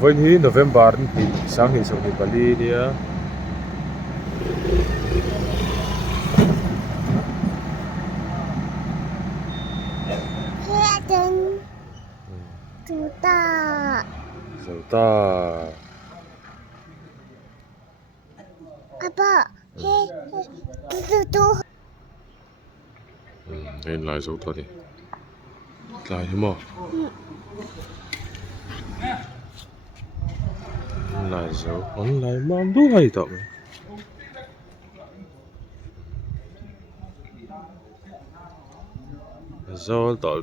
Với hi November thì sáng hi sau hi Bali đi à. Dầu ta. Đây lại dầu ta đi. Lại thế mà. Lại dầu, lại mang đủ hay tao. Dầu tao.